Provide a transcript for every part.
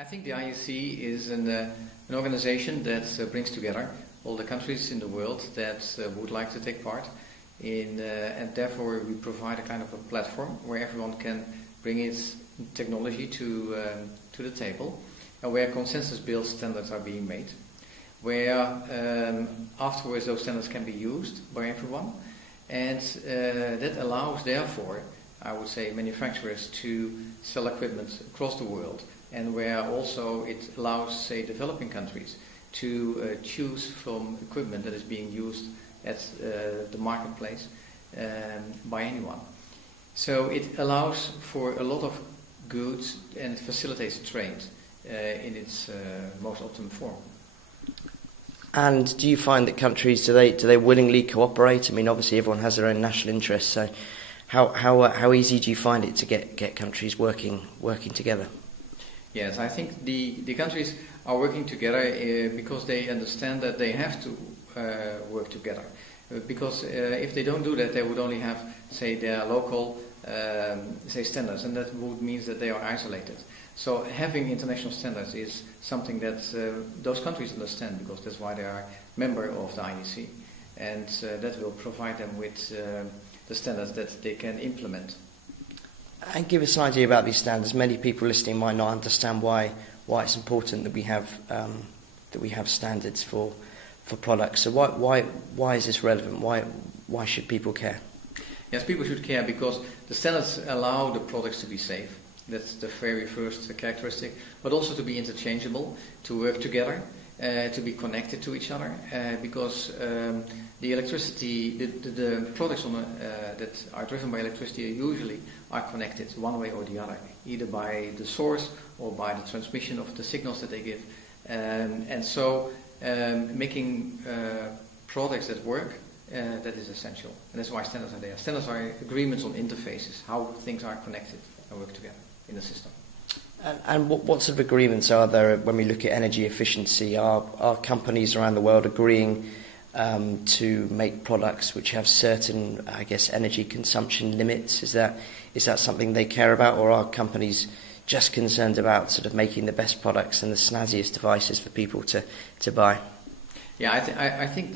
I think the IEC is an organization that brings together all the countries in the world that would like to take part in, and therefore we provide a kind of a platform where everyone can bring its technology to the table, and where consensus-built standards are being made, where afterwards those standards can be used by everyone, and that allows, therefore, I would say, manufacturers to sell equipment across the world, and where also it allows, say, developing countries to choose from equipment that is being used at the marketplace by anyone. So it allows for a lot of goods and facilitates trade in its most optimum form. And do you find that countries, do they willingly cooperate? I mean, obviously everyone has their own national interests, so how easy do you find it to get countries working together? Yes, I think the countries are working together because they understand that they have to work together. Because if they don't do that, they would only have, say, their local, say, standards, and that would mean that they are isolated. So having international standards is something that those countries understand, because that's why they are member of the IEC, and that will provide them with the standards that they can implement. And give us an idea about these standards. Many people listening might not understand why it's important that we have standards for products. So why is this relevant? Why should people care? Yes, people should care because the standards allow the products to be safe. That's the very first characteristic, but also to be interchangeable, to work together, to be connected to each other, because the electricity, the products that are driven by electricity usually are connected one way or the other, either by the source or by the transmission of the signals that they give. And so making products that work, that is essential. And that's why standards are there. Standards are agreements on interfaces, how things are connected and work together in the system. And what sort of agreements are there when we look at energy efficiency? Are companies around the world agreeing to make products which have certain, I guess, energy consumption limits? Is that something they care about, or are companies just concerned about sort of making the best products and the snazziest devices for people to buy? Yeah, I think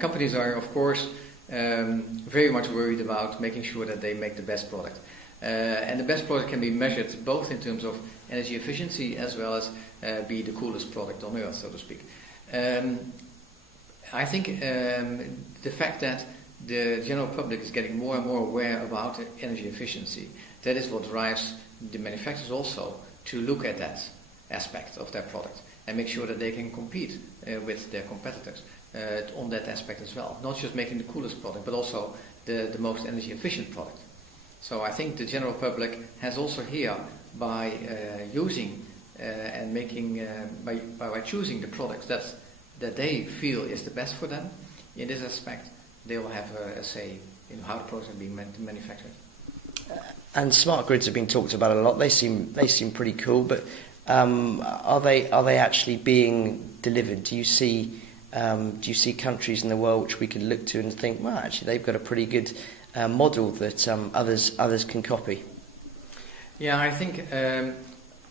companies are, of course, very much worried about making sure that they make the best product. And the best product can be measured both in terms of energy efficiency as well as be the coolest product on earth, so to speak. I think the fact that the general public is getting more and more aware about energy efficiency, that is what drives the manufacturers also to look at that aspect of their product and make sure that they can compete with their competitors on that aspect as well. Not just making the coolest product, but also the most energy efficient product. So I think the general public has also here, by using and making, by choosing the products that they feel is the best for them in this aspect, they will have a say in how the products are being manufactured. And smart grids have been talked about a lot. They seem pretty cool, but are they actually being delivered? Do you see countries in the world which we can look to and think, well, actually they've got a pretty good model that others can copy? Yeah, I think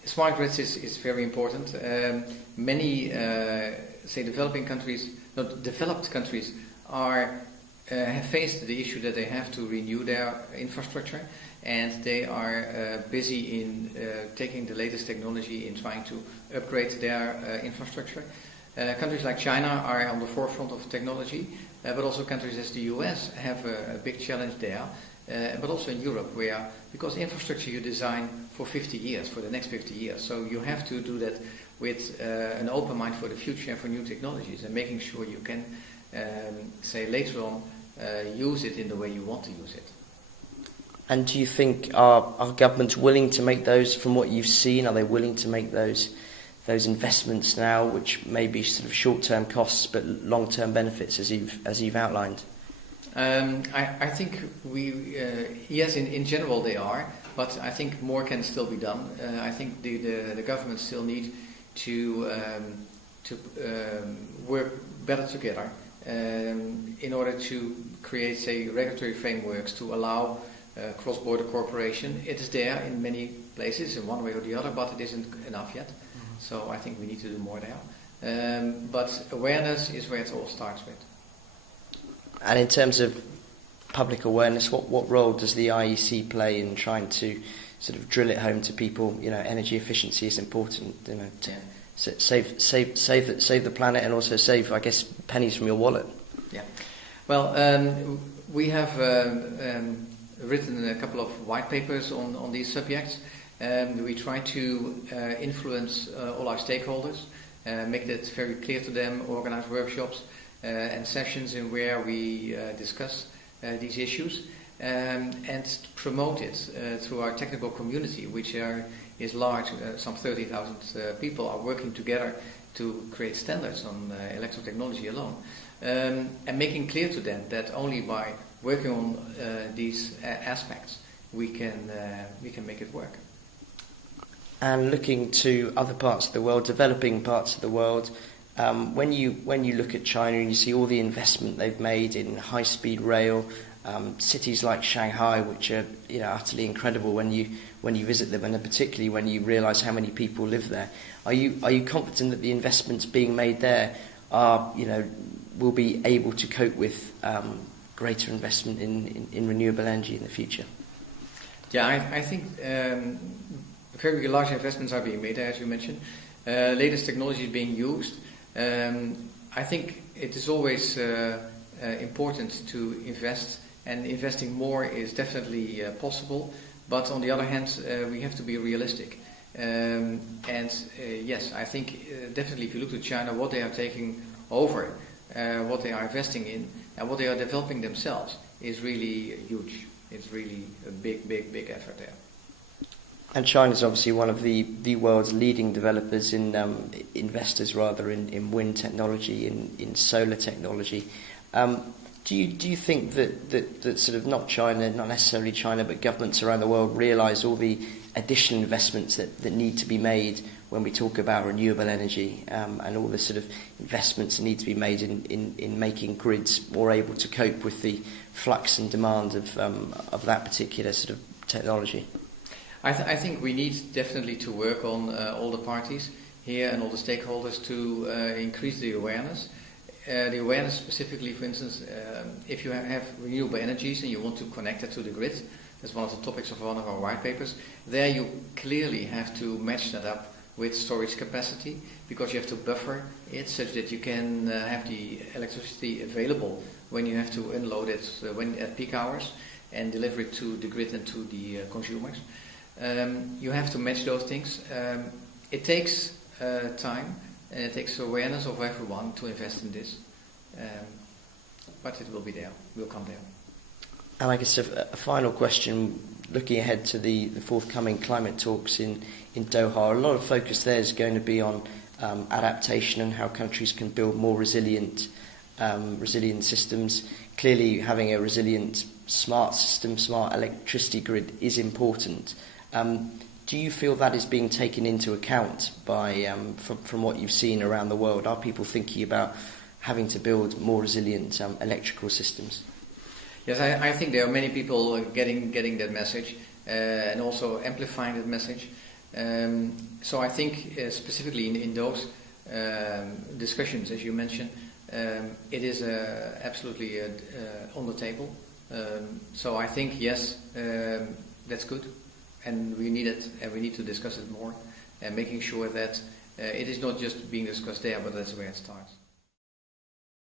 smart grids is very important. Many, say, developed countries have faced the issue that they have to renew their infrastructure, and they are busy in taking the latest technology in trying to upgrade their infrastructure. Countries like China are on the forefront of technology, but also countries as the US have a big challenge there, but also in Europe, because infrastructure you design for 50 years, for the next 50 years, so you have to do that with an open mind for the future and for new technologies, and making sure you can, say, later on use it in the way you want to use it. And do you think are governments willing to make those, from what you've seen, are they willing to make those investments now, which may be sort of short-term costs but long-term benefits, as you've outlined? I think yes, in general they are, but I think more can still be done. I think the governments still need to work better together in order to create, say, regulatory frameworks to allow cross-border cooperation. It is there in many places in one way or the other, but it isn't enough yet. So I think we need to do more there. But awareness is where it all starts with. And in terms of public awareness, what role does the IEC play in trying to sort of drill it home to people? Energy efficiency is important. To save the planet and also save, I guess, pennies from your wallet. Yeah. Well, we have written a couple of white papers on these subjects. We try to influence all our stakeholders, make that very clear to them, organize workshops and sessions in where we discuss these issues, and promote it through our technical community, which is large. Some 30,000 people are working together to create standards on electrotechnology alone, and making clear to them that only by working on these aspects we can make it work. And looking to other parts of the world, developing parts of the world, when you look at China and you see all the investment they've made in high-speed rail, cities like Shanghai, which are utterly incredible when you visit them, and particularly when you realise how many people live there, are you confident that the investments being made there will be able to cope with greater investment in renewable energy in the future? Yeah, I think very large investments are being made there, as you mentioned. Latest technology is being used. I think it is always important to invest, and investing more is definitely possible. But on the other hand, we have to be realistic. Yes, I think definitely if you look to China, what they are taking over, what they are investing in, and what they are developing themselves is really huge. It's really a big effort there. And China is obviously one of the world's leading developers investors in wind technology, in solar technology. Do you think that sort of not necessarily China, but governments around the world realise all the additional investments that need to be made when we talk about renewable energy, and all the sort of investments that need to be made in making grids more able to cope with the flux and demand of that particular sort of technology? I think we need definitely to work on all the parties here and all the stakeholders to increase the awareness. The awareness specifically, for instance, if you have renewable energies and you want to connect it to the grid, that's one of the topics of one of our white papers, there you clearly have to match that up with storage capacity, because you have to buffer it such that you can have the electricity available when you have to unload it at peak hours and deliver it to the grid and to the consumers. You have to match those things. It takes time, and it takes awareness of everyone to invest in this. But it will be there. We'll come there. And I guess a final question, looking ahead to the forthcoming climate talks in Doha, a lot of focus there is going to be on adaptation and how countries can build more resilient systems. Clearly, having a resilient smart system, smart electricity grid is important. Do you feel that is being taken into account by from what you've seen around the world? Are people thinking about having to build more resilient electrical systems? Yes, I think there are many people getting that message and also amplifying that message. So I think specifically in those discussions, as you mentioned, it is absolutely on the table. So I think, yes, that's good. And we need it, and we need to discuss it more, and making sure that it is not just being discussed there, but that's where it starts.